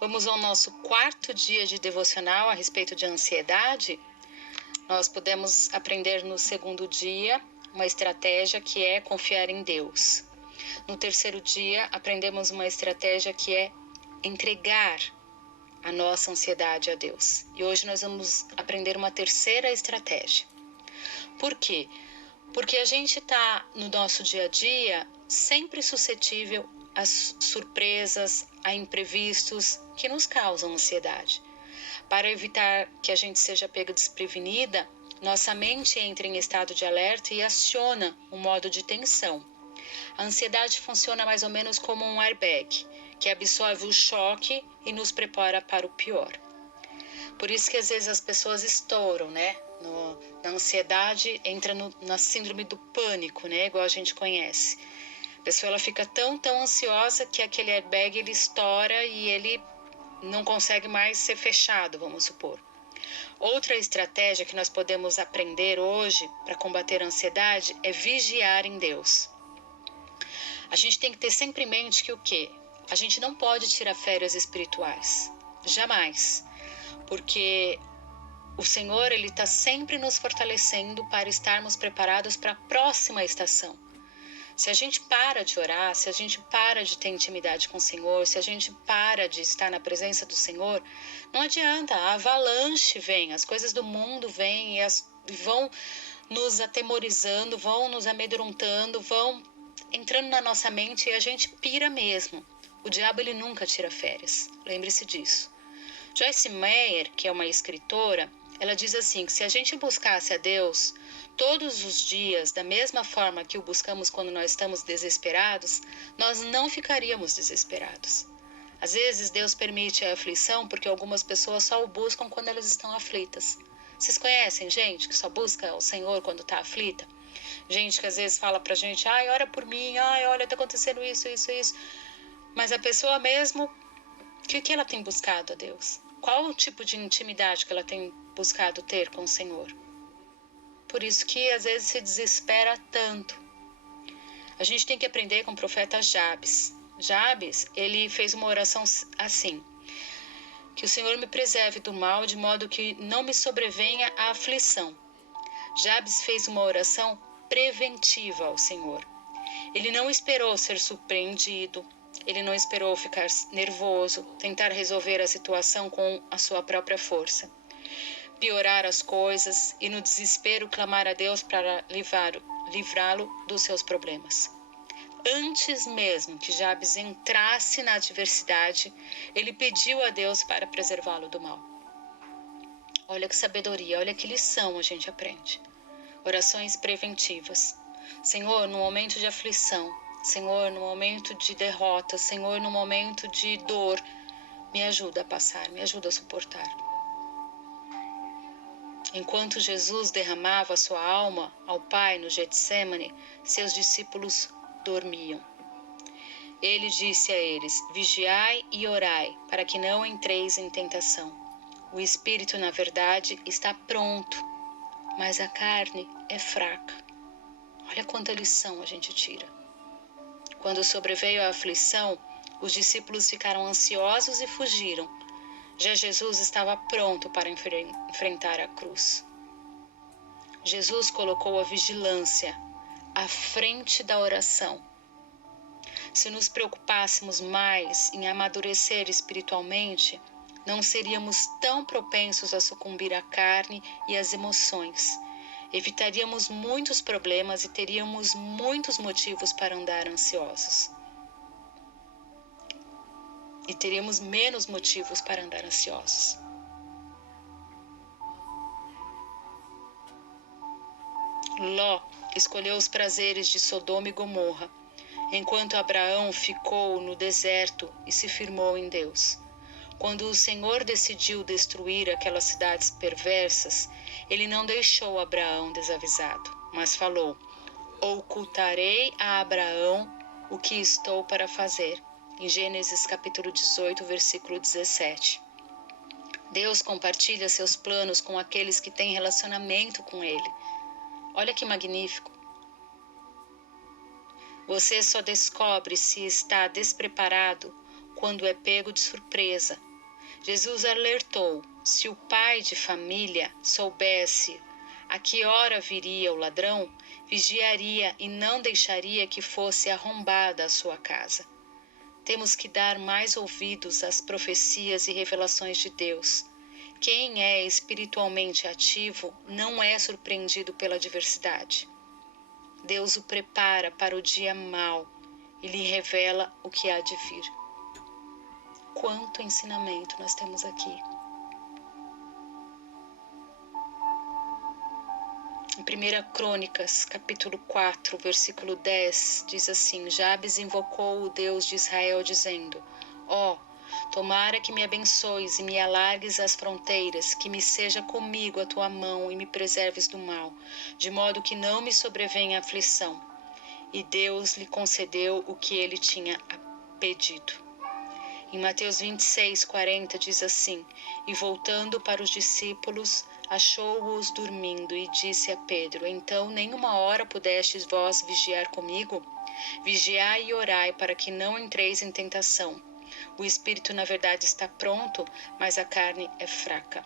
Vamos ao nosso quarto dia de devocional a respeito de ansiedade. Nós podemos aprender no segundo dia uma estratégia que é confiar em Deus. No terceiro dia, aprendemos uma estratégia que é entregar a nossa ansiedade a Deus. E hoje nós vamos aprender uma terceira estratégia. Por quê? Porque a gente está no nosso dia a dia sempre suscetível às surpresas, a imprevistos que nos causam ansiedade. Para evitar que a gente seja pega desprevenida, nossa mente entra em estado de alerta e aciona um modo de tensão. A ansiedade funciona mais ou menos como um airbag, que absorve o choque e nos prepara para o pior. Por isso que às vezes as pessoas estouram, né? Na ansiedade, entra na síndrome do pânico, né? Igual a gente conhece. A pessoa ela fica tão ansiosa que aquele airbag ele estoura e ele não consegue mais ser fechado, vamos supor. Outra estratégia que nós podemos aprender hoje para combater a ansiedade é vigiar em Deus. A gente tem que ter sempre em mente que o quê? A gente não pode tirar férias espirituais. Jamais. Porque o Senhor ele está sempre nos fortalecendo para estarmos preparados para a próxima estação. Se a gente para de orar, se a gente para de ter intimidade com o Senhor, se a gente para de estar na presença do Senhor, não adianta, a avalanche vem, as coisas do mundo vêm e vão nos atemorizando, vão nos amedrontando, vão entrando na nossa mente e a gente pira mesmo. O diabo ele nunca tira férias, lembre-se disso. Joyce Meyer, que é uma escritora, ela diz assim que se a gente buscasse a Deus todos os dias da mesma forma que o buscamos quando nós estamos desesperados, nós não ficaríamos desesperados. Às vezes Deus permite a aflição porque algumas pessoas só o buscam quando elas estão aflitas. Vocês conhecem gente que só busca o Senhor quando está aflita? Gente que às vezes fala pra gente, ai, ora por mim, ai, olha, tá acontecendo isso. Mas a pessoa mesmo, o que ela tem buscado a Deus? Qual o tipo de intimidade que ela tem buscado ter com o Senhor? Por isso que às vezes se desespera tanto. A gente tem que aprender com o profeta Jabes. Jabes, ele fez uma oração assim: que o Senhor me preserve do mal, de modo que não me sobrevenha a aflição. Jabes fez uma oração preventiva ao Senhor. Ele não esperou ser surpreendido, ele não esperou ficar nervoso, tentar resolver a situação com a sua própria força, piorar as coisas e no desespero clamar a Deus para livrá-lo dos seus problemas. Antes mesmo que Jabes entrasse na adversidade, ele pediu a Deus para preservá-lo do mal. Olha que sabedoria, olha que lição a gente aprende. Orações preventivas. Senhor, no momento de aflição, Senhor, no momento de derrota, Senhor, no momento de dor, me ajuda a passar, me ajuda a suportar. Enquanto Jesus derramava sua alma ao Pai no Getsemane, seus discípulos dormiam. Ele disse a eles: vigiai e orai, para que não entreis em tentação. O espírito, na verdade, está pronto, mas a carne é fraca. Olha quanta lição a gente tira. Quando sobreveio a aflição, os discípulos ficaram ansiosos e fugiram. Já Jesus estava pronto para enfrentar a cruz. Jesus colocou a vigilância à frente da oração. Se nos preocupássemos mais em amadurecer espiritualmente, não seríamos tão propensos a sucumbir à carne e às emoções. Evitaríamos muitos problemas e teríamos muitos motivos para andar ansiosos. E teríamos menos motivos para andar ansiosos. Ló escolheu os prazeres de Sodoma e Gomorra, enquanto Abraão ficou no deserto e se firmou em Deus. Quando o Senhor decidiu destruir aquelas cidades perversas, ele não deixou Abraão desavisado, mas falou: ocultarei a Abraão o que estou para fazer. Em Gênesis capítulo 18, versículo 17. Deus compartilha seus planos com aqueles que têm relacionamento com Ele. Olha que magnífico. Você só descobre se está despreparado quando é pego de surpresa Jesus alertou: se o pai de família soubesse a que hora viria o ladrão, vigiaria e não deixaria que fosse arrombada a sua casa. Temos que dar mais ouvidos às profecias e revelações de Deus. Quem é espiritualmente ativo não é surpreendido pela adversidade. Deus o prepara para o dia mau e lhe revela o que há de vir. Quanto ensinamento nós temos aqui. Em 1 Crônicas, capítulo 4, versículo 10, diz assim: Jabes invocou o Deus de Israel, dizendo: Ó, tomara que me abençoes e me alargues as fronteiras, que me seja comigo a tua mão e me preserves do mal, de modo que não me sobrevenha aflição. E Deus lhe concedeu o que ele tinha pedido. Em Mateus 26, 40 diz assim: E voltando para os discípulos, achou-os dormindo e disse a Pedro: Então nenhuma hora pudestes vós vigiar comigo? Vigiai e orai para que não entreis em tentação. O espírito na verdade está pronto, mas a carne é fraca.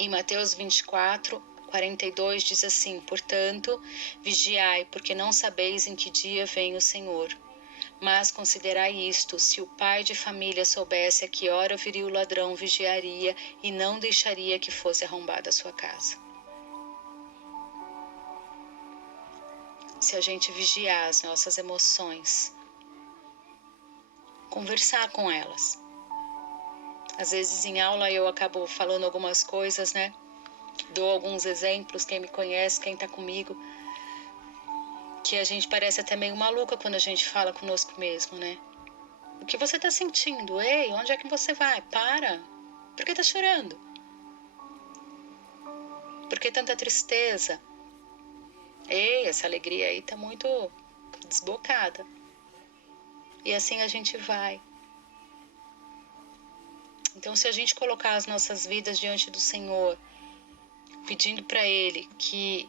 Em Mateus 24, 42 diz assim: Portanto, vigiai, porque não sabeis em que dia vem o Senhor. Mas considerai isto: se o pai de família soubesse a que hora viria o ladrão, vigiaria e não deixaria que fosse arrombada a sua casa. Se a gente vigiar as nossas emoções, conversar com elas. Às vezes em aula eu acabo falando algumas coisas, né? Dou alguns exemplos, quem me conhece, quem tá comigo, que a gente parece até meio maluca quando a gente fala conosco mesmo, né? O que você tá sentindo? Ei, onde é que você vai? Para! Por que tá chorando? Por que tanta tristeza? Ei, essa alegria aí tá muito desbocada. E assim a gente vai. Então, se a gente colocar as nossas vidas diante do Senhor, pedindo para Ele que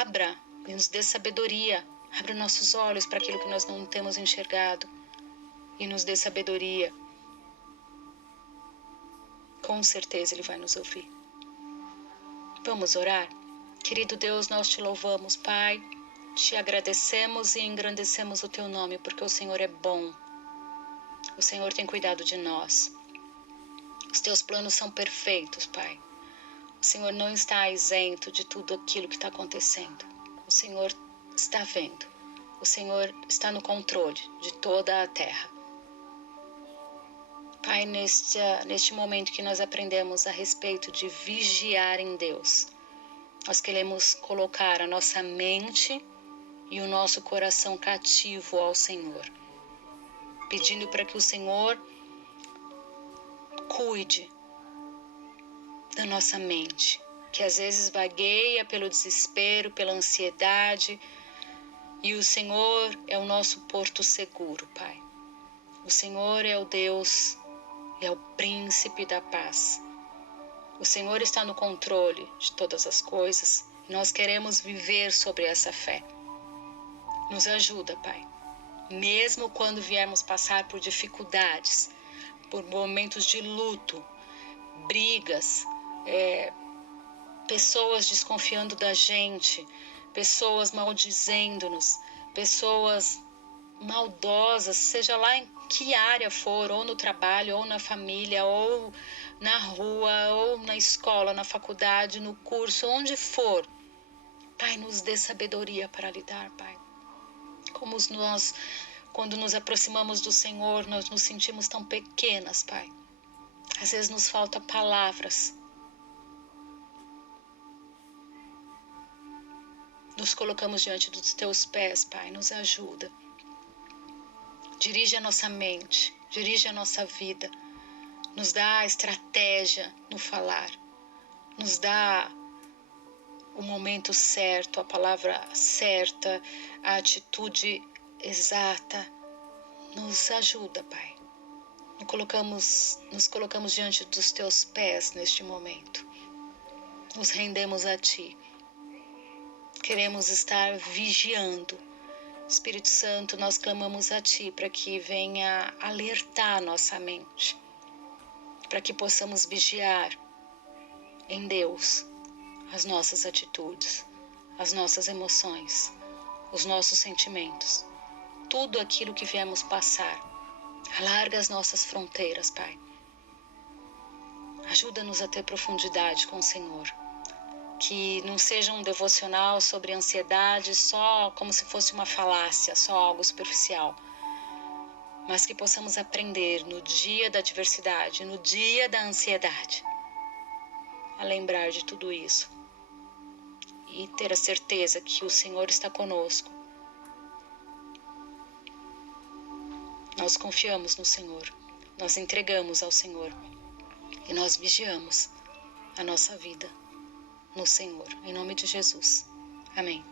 abra, nos dê sabedoria, abra nossos olhos para aquilo que nós não temos enxergado e nos dê sabedoria, com certeza Ele vai nos ouvir. Vamos orar? Querido Deus, nós te louvamos, Pai, te agradecemos e engrandecemos o teu nome, porque o Senhor é bom. O Senhor tem cuidado de nós. Os teus planos são perfeitos, Pai. O Senhor não está isento de tudo aquilo que está acontecendo. O Senhor está vendo. O Senhor está no controle de toda a terra. Pai, neste momento que nós aprendemos a respeito de vigiar em Deus, nós queremos colocar a nossa mente e o nosso coração cativo ao Senhor, pedindo para que o Senhor cuide da nossa mente, que às vezes vagueia pelo desespero, pela ansiedade, e o Senhor é o nosso porto seguro, Pai. O Senhor é o Deus, é o príncipe da paz. O Senhor está no controle de todas as coisas e nós queremos viver sobre essa fé. Nos ajuda, Pai. Mesmo quando viermos passar por dificuldades, por momentos de luto, brigas, pessoas desconfiando da gente, pessoas maldizendo-nos, pessoas maldosas, seja lá em que área for, ou no trabalho, ou na família, ou na rua, ou na escola, na faculdade, no curso, onde for. Pai, nos dê sabedoria para lidar, Pai. Como nós, quando nos aproximamos do Senhor, nós nos sentimos tão pequenas, Pai. Às vezes nos faltam palavras. Nos colocamos diante dos teus pés, Pai, nos ajuda. Dirige a nossa mente, dirige a nossa vida. Nos dá a estratégia no falar. Nos dá o momento certo, a palavra certa, a atitude exata. Nos ajuda, Pai. Nos colocamos diante dos teus pés neste momento. Nos rendemos a Ti. Queremos estar vigiando Espírito Santo, nós clamamos a Ti para que venha alertar nossa mente, para que possamos vigiar em Deus as nossas atitudes, as nossas emoções, os nossos sentimentos, tudo aquilo que viemos passar. Alarga as nossas fronteiras, Pai. Ajuda-nos a ter profundidade com o Senhor. Que não seja um devocional sobre ansiedade só como se fosse uma falácia, só algo superficial. Mas que possamos aprender no dia da adversidade, no dia da ansiedade, a lembrar de tudo isso. E ter a certeza que o Senhor está conosco. Nós confiamos no Senhor, nós entregamos ao Senhor e nós vigiamos a nossa vida no Senhor, em nome de Jesus. Amém.